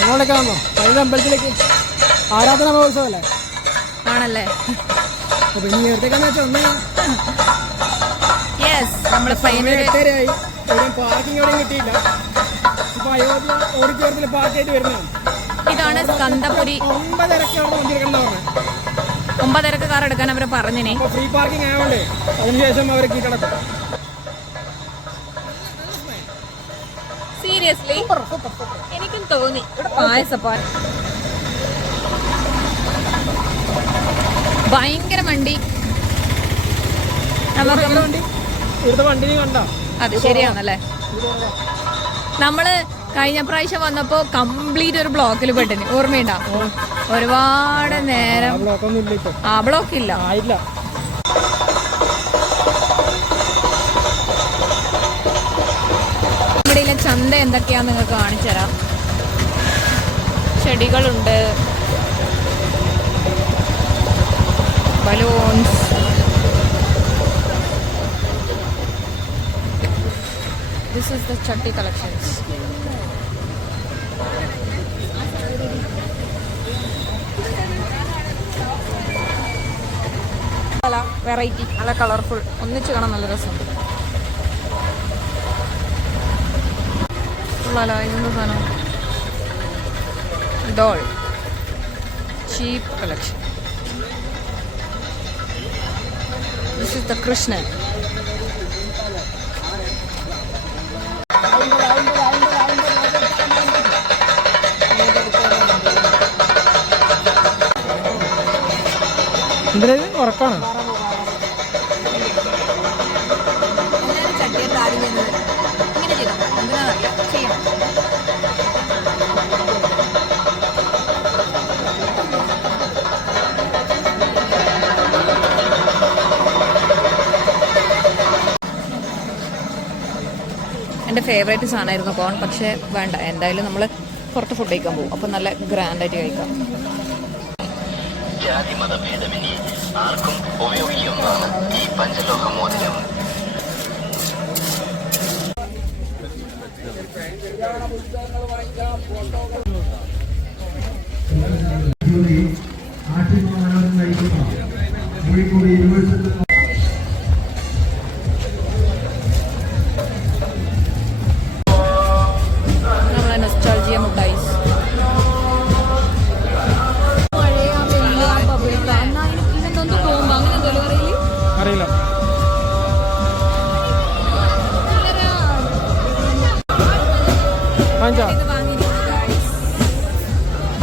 എങ്ങോട്ടേക്കാണോ? പഴയ അമ്പലത്തിലേക്ക് ആരാധന മഹോത്സവല്ലേ? ആണല്ലേ? അപ്പൊ ഇനി നേരത്തേക്കാന്ന് വെച്ചാൽ ഒന്നേരായി പാർക്കിംഗ് എവിടെയും കിട്ടിയില്ല. ഇപ്പൊ അയോധ്യ ഓഡിറ്റോറിയത്തിൽ പാർക്ക് ചെയ്ത് വരുന്നതാണ്. ഇതാണ് സ്കന്ദപുരി. 9:30 വണ്ടി എടുക്കണം പറഞ്ഞു. 9:30 കാർ എടുക്കാൻ അവര് പറഞ്ഞിനി. ഫ്രീ പാർക്കിംഗ് ആയതുകൊണ്ട് അതിനുശേഷം അവർ കിടക്കും. സീരിയസ്ലി എനിക്കും തോന്നി ഇവിടെ പായസപ്പാൻ ഭയങ്കര വണ്ടി. അത് ശരിയാണല്ലേ? നമ്മള് കഴിഞ്ഞ പ്രാവശ്യം വന്നപ്പോ കംപ്ലീറ്റ് ഒരു ബ്ലോക്കിൽ പെട്ടിന്, ഓർമ്മയുണ്ടോ? ഒരുപാട് നേരം ആ ബ്ലോക്കില്ല. ഇവിടെയിലെ ചന്ത എന്തൊക്കെയാന്ന് നിങ്ങൾക്ക് കാണിച്ചു തരാം. ചെടികളുണ്ട്, balloons, this is the chatti collections. നല്ല വെറൈറ്റി, നല്ല കളർഫുൾ, ഒന്നിച്ച് കാണാൻ നല്ല രസമുണ്ട്. ഇതെന്താ സാധനം? ഡോൾ, ചീപ്പ് collection. This is the Krishna. ഉറക്കാണ്. എൻ്റെ ഫേവറേറ്റ് സാധനമായിരുന്നു കോൺ, പക്ഷേ വേണ്ട, എന്തായാലും നമ്മൾ പുറത്ത് ഫുഡ് കഴിക്കാൻ പോകും. അപ്പം നല്ല ഗ്രാൻഡായിട്ട് കഴിക്കാം. ജാതി മതഭേദമന്യേ ആർക്കും ഉപയോഗിക്കുന്നതാണ് ഈ പഞ്ചലോഹ മോതിരം. നമ്മളെ നൊസ്റ്റാൾജിയ മുട്ടായിസ്. അറിയില്ല.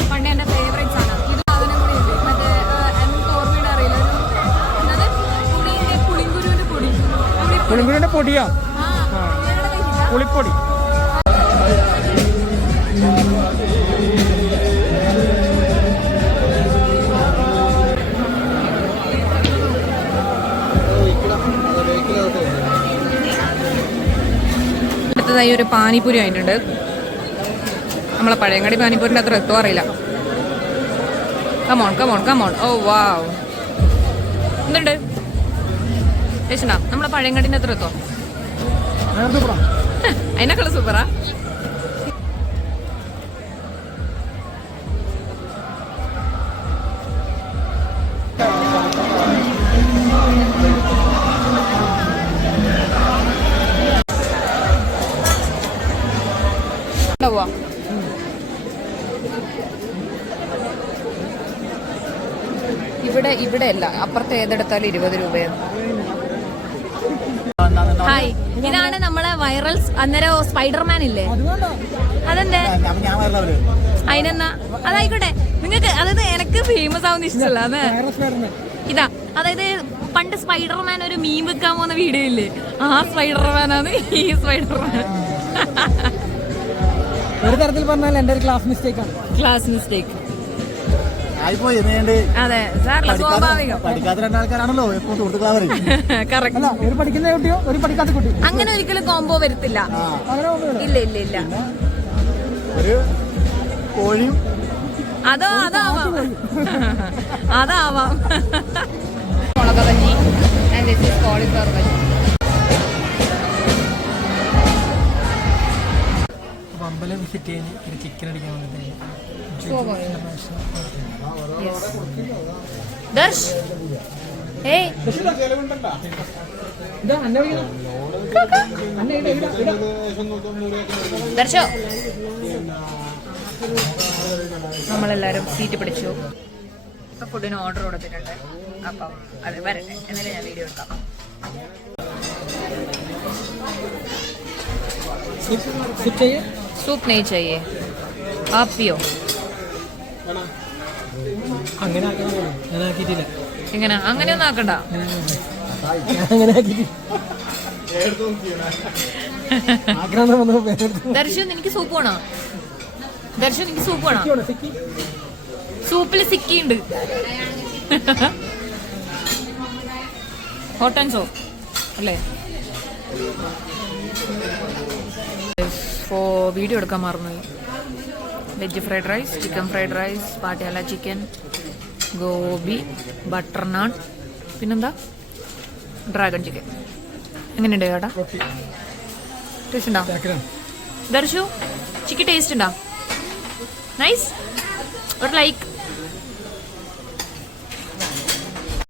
പണ്ട് എന്റെ ഫേവറേറ്റ്സ് ആണ്. ഇത് അതിനെ കൂടി ഉണ്ട്. മറ്റേ എനിക്ക് ഓർമ്മയുടെ അറിയില്ല, പുളിങ്കുരുവിന്റെ പൊടി. പുളിങ്കുരുവിന്റെ പൊടിയാ? പുളിപ്പൊടി. അടുത്തതായി ഒരു പാനിപ്പൂരി ആയിട്ടുണ്ട്. നമ്മളെ പഴയങ്ങാടി പാനിപ്പൂരിൻ്റെ അത്ര എത്തോ അറിയില്ല. Come on come on come on. ഓ വാവ്, എന്തുണ്ട് ചേച്ചിണ്ടാ? നമ്മളെ പഴയങ്ങാടിൻ്റെ അത്ര എത്തോ? അതിനേക്കാൾ സൂപ്പറാ. ഇവിടെ അല്ല, അപ്പുറത്ത് ഏതെടുത്താലും 20 രൂപയാണ്. ഹായ്, ഇതാണ് നമ്മളെ വൈറൽ അന്നേരം സ്പൈഡർമാൻ ഇല്ലേ? അതെന്താ? അതിനെന്നാ അതായിക്കോട്ടെ. നിങ്ങൾക്ക് അതായത് എനിക്ക് ഫേമസ് ആവുന്ന ഇഷ്ടമല്ല. ഇതാ, അതായത് പണ്ട് സ്പൈഡർമാൻ ഒരു മീൻ വെക്കാൻ പോകുന്ന വീഡിയോ ഇല്ലേ? ആ സ്പൈഡർമാനാണ് ഈ സ്പൈഡർമാൻ. ഒരു തരത്തിൽ പറഞ്ഞാൽ എന്റെ ഒരു ക്ലാസ് മിസ്റ്റേക്ക് ആണ്. Class mistake. അതെ, സ്വാഭാവികം. ഒരു പഠിക്കുന്ന കുട്ടിയോ ഒരു പഠിക്കാത്ത കുട്ടി അങ്ങനെ ഒരിക്കലും കോംബോ വരത്തില്ല. ഇല്ല ഇല്ല ഇല്ല. കോഴിയും അതാവാം. മുളക് bajji and this is cauliflower bajji. അമ്പലം വിസിറ്റ് ചെയ്യാൻ ഒരു ചിക്കൻ അടിക്കാൻ വന്നിട്ട് ദർശ് ഏയ് ദർശോ നമ്മളെല്ലാരും സീറ്റ് പിടിച്ചു. ഇപ്പൊ ഫുഡിന് ഓർഡർ കൊടുത്തിട്ടുണ്ട്. അപ്പം അത് വരട്ടെ, എന്നിട്ട് ഞാൻ വീഡിയോ എടുക്കാം. സൂപ്പ് നെയ് ചെയ്യേ ആപ്പിയോ അങ്ങനെ ആക്കിയിട്ടില്ല. എങ്ങനെ അങ്ങനെയൊന്നും ആക്കണ്ട. ദർശൻ എനിക്ക് സൂപ്പ് വേണോ? ദർശൻ എനിക്ക് സൂപ്പ് വേണോ? സൂപ്പില് സിക്കിണ്ട്. ഹോട്ട് ആൻഡ് സോപ്പ് അല്ലേ? വീഡിയോ എടുക്കാൻ മറന്നുപോയി. Veg fried rice, chicken fried rice, Patiala chicken, gobi, butter naan, പിന്നെന്താ ഡ്രാഗൺ ചിക്കൻ. എങ്ങനെയുണ്ട് ചേട്ടാ? ടേസ്റ്റ് ഉണ്ടോ ദർശു? ചിക്കൻ ടേസ്റ്റ് ഉണ്ടോ? നൈസ്. ഒരു ലൈക്ക്.